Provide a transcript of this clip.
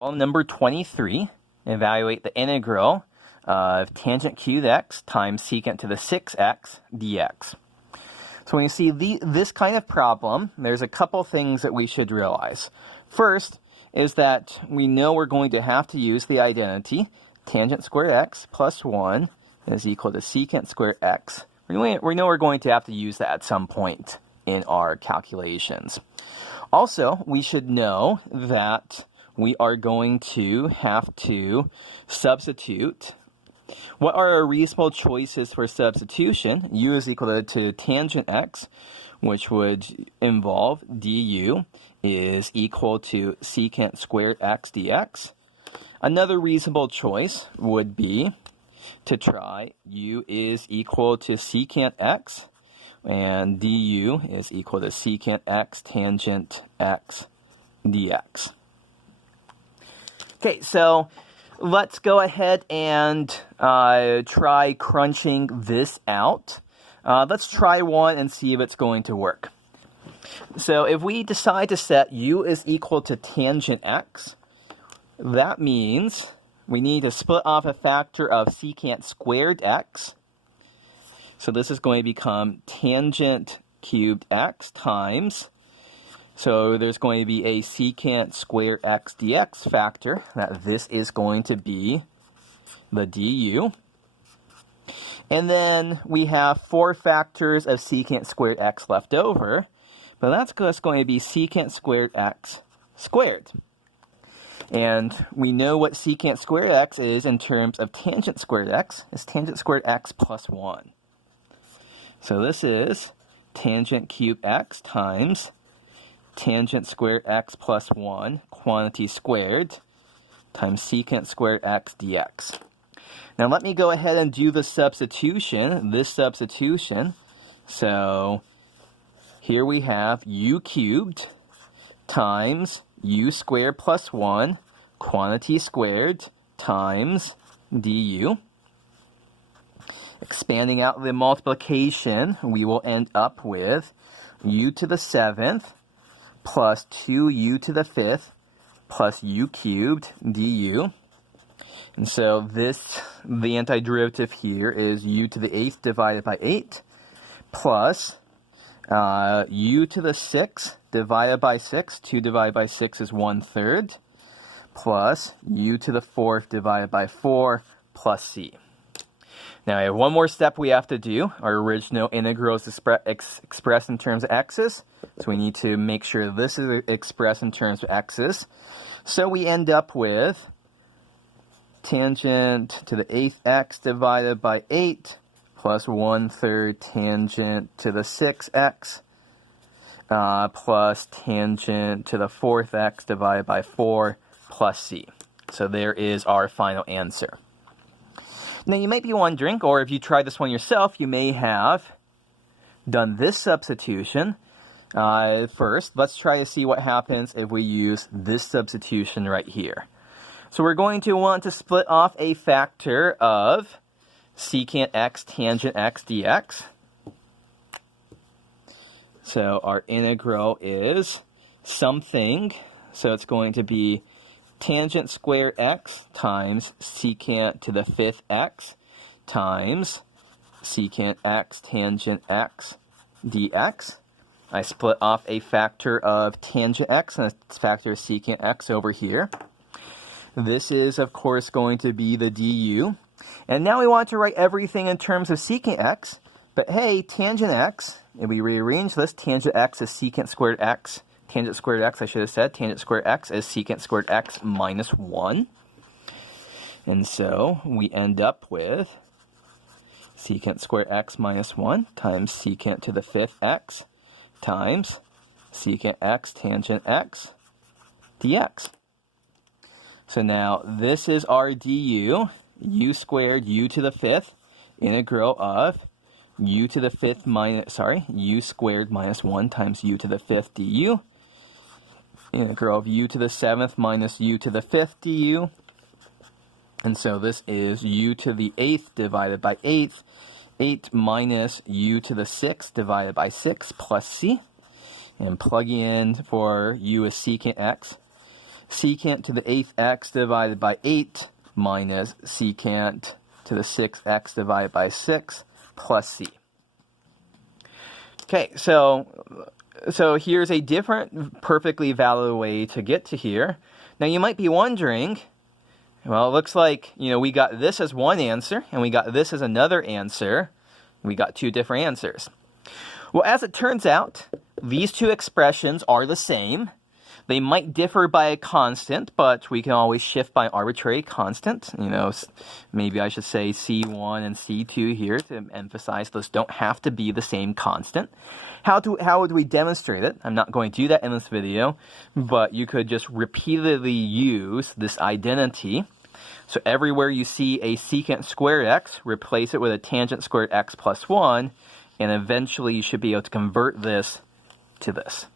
Problem number 23, evaluate the integral of tangent cubed x times secant to the 6x dx. So when you see this kind of problem, there's a couple things that we should realize. First is that we know we're going to have to use the identity tangent squared x plus 1 is equal to secant squared x. We know we're going to have to use that at some point in our calculations. Also, we should know that we are going to have to substitute. What are our reasonable choices for substitution? U is equal to tangent x, which would involve du is equal to secant squared x dx. Another reasonable choice would be to try u is equal to secant x, and du is equal to secant x tangent x dx. Okay, so let's go ahead and try crunching this out. Let's try one and see if it's going to work. So if we decide to set u is equal to tangent x, that means we need to split off a factor of secant squared x. So this is going to become tangent cubed x times. So there's going to be a secant squared x dx factor. That this is going to be the du. And then we have 4 factors of secant squared x left over. But that's just going to be secant squared x squared. And we know what secant squared x is in terms of tangent squared x. It's tangent squared x plus 1. So this is tangent cubed x times tangent squared x plus 1 quantity squared times secant squared x dx. Now let me go ahead and do the substitution, So here we have u cubed times u squared plus 1 quantity squared times du. Expanding out the multiplication, we will end up with u to the 7th plus 2u to the 5th plus u cubed du. And so the antiderivative here is u to the 8th divided by 8 plus u to the 6th divided by 6. 2 divided by 6 is 1/3 plus u to the 4th divided by 4 plus c. Now, I have one more step we have to do. Our original integral is expressed in terms of x's. So we need to make sure this is expressed in terms of x's. So we end up with tangent to the 8th x divided by 8 plus 1/3 tangent to the 6x plus tangent to the 4th x divided by 4 plus c. So there is our final answer. Now you might be wondering, or if you tried this one yourself, you may have done this substitution. First, let's try to see what happens if we use this substitution right here. So we're going to want to split off a factor of secant x tangent x dx. So our integral is something. So it's going to be tangent squared x times secant to the 5th x times secant x tangent x dx. I split off a factor of tangent x and a factor of secant x over here. This is, of course, going to be the du. And now we want to write everything in terms of secant x. But hey, tangent x, if we rearrange this, tangent x is secant squared x. Tangent squared x, I should have said, tangent squared x is secant squared x minus 1. And so we end up with secant squared x minus 1 times secant to the 5th x times secant x tangent x dx. So now this is our du, u squared u to the 5th, integral of u to the 5th u squared minus 1 times u to the 5th du. Integral of u to the 7th minus u to the 5th du. And so this is u to the 8th divided by 8th. 8 minus u to the 6th divided by 6 plus c. And plugging in for u is secant x. secant to the 8th x divided by 8 minus secant to the 6x divided by 6 plus c. Okay, so here's a different perfectly valid way to get to here. Now you might be wondering, well, it looks like, we got this as one answer, and we got this as another answer. We got two different answers. Well, as it turns out, these two expressions are the same. They might differ by a constant, but we can always shift by arbitrary constant. Maybe I should say C1 and C2 here to emphasize those don't have to be the same constant. How would we demonstrate it? I'm not going to do that in this video, but you could just repeatedly use this identity. So everywhere you see a secant squared x, replace it with a tangent squared x plus 1, and eventually you should be able to convert this to this.